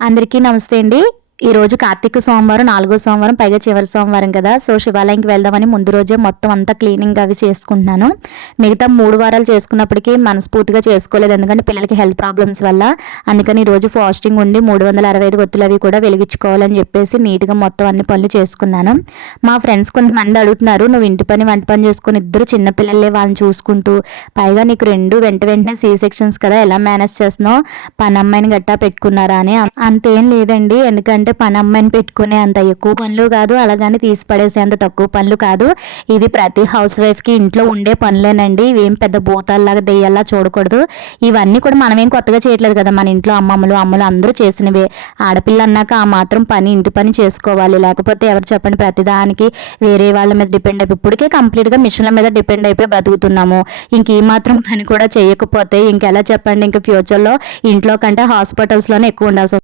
అందరికీ నమస్తే అండి. ఈ రోజు కార్తీక సోమవారం, 4గో సోమవారం, పైగా చివరి సోమవారం కదా! సో, శివాలయంకి వెళ్దామని ముందు రోజే మొత్తం అంతా క్లీనింగ్ అవి చేసుకుంటున్నాను. మిగతా 3 వారాలు చేసుకున్నప్పటికీ మనస్ఫూర్తిగా చేసుకోలేదు. ఎందుకంటే పిల్లలకి హెల్త్ ప్రాబ్లమ్స్ వల్ల. అందుకని ఈ రోజు ఫాస్టింగ్ ఉండి 365 ఒత్తులు అవి కూడా వెలిగించుకోవాలని చెప్పేసి నీట్‌గా మొత్తం అన్ని పనులు చేసుకున్నాను. మా ఫ్రెండ్స్ కొంతమంది అడుగుతున్నారు, "నువ్వు ఇంటి పని, వంట పని చేసుకొని ఇద్దరు చిన్న పిల్లలే వాళ్ళని చూసుకుంటూ, పైగా నీకు 2 వెంట వెంటనే సి సెక్షన్స్ కదా! ఎలా మేనేజ్ చేస్తున్నావు? పనమ్మాయిని గట్టా పెట్టుకున్నారా?" అని. అంతేం లేదండి. ఎందుకంటే పనమ్మాయిని పెట్టుకునే అంత ఎక్కువ పనులు కాదు, అలాగని తీసి పడేసే అంత తక్కువ పనులు కాదు. ఇది ప్రతి హౌస్ వైఫ్‌కి ఇంట్లో ఉండే పనులేనండి. ఇవేం పెద్ద భూతాల్లాగా దెయ్యాల్లా చూడకూడదు. ఇవన్నీ కూడా మనమేం కొత్తగా చేయట్లేదు కదా! మన ఇంట్లో అమ్మమ్మలు, అమ్మలు అందరూ చేసినవే. ఆడపిల్ల అన్నాక ఆ మాత్రం పని, ఇంటి పని చేసుకోవాలి. లేకపోతే ఎవరు చెప్పండి, ప్రతిదానికి వేరే వాళ్ళ మీద డిపెండ్ అయిపోయి ఇప్పటికే కంప్లీట్‌గా మిషన్ల మీద డిపెండ్ అయిపోయి బ్రతుకుతున్నాము. ఇంక ఈ మాత్రం పని కూడా చేయకపోతే ఇంకెలా చెప్పండి? ఇంక ఫ్యూచర్‌లో ఇంట్లో కంటే హాస్పిటల్స్‌లోనే ఎక్కువ ఉండాల్సి